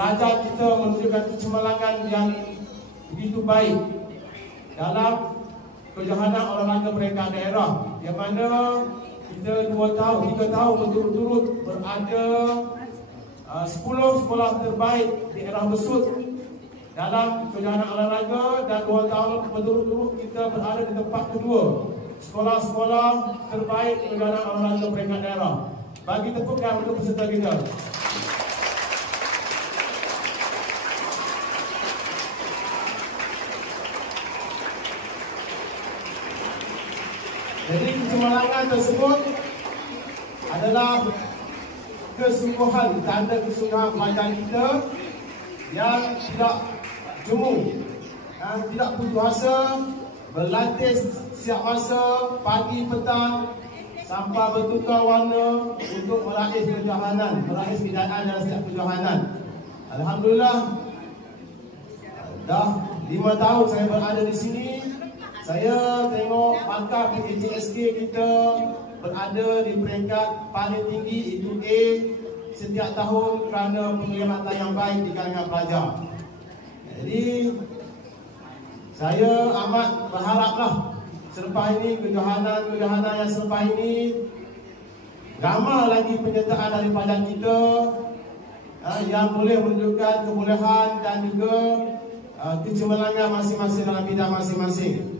pelajar kita menunjukkan kecemerlangan yang begitu baik dalam kejohanan olahraga peringkat daerah, yang mana kita 3 tahun berturut-turut berada 10 sekolah terbaik di daerah Besut dalam kejohanan olahraga, dan 2 tahun berturut-turut kita berada di tempat kedua sekolah-sekolah terbaik kejohanan olahraga peringkat daerah. Bagi tepukan untuk peserta kita. Jadi kecemerlangan tersebut adalah kesungguhan, tanda kesungguhan pelajar kita yang tidak jemu, yang tidak putus asa, berlatih setiap masa, pagi petang, sampai bertukar warna untuk meraih kejohanan, meraih kejayaan dalam setiap kejohanan. Alhamdulillah, dah 5 tahun saya berada di sini. Saya tengok markah PAJSK kita berada di peringkat paling tinggi, itu A, setiap tahun kerana penghormatan yang baik di kalangan pelajar. Jadi saya amat berharaplah selepas ini, kejohanan yang selepas ini, ramai lagi penyertaan dari pelajar kita yang boleh menunjukkan kebolehan dan juga kecemerlangan masing-masing dalam bidang masing-masing.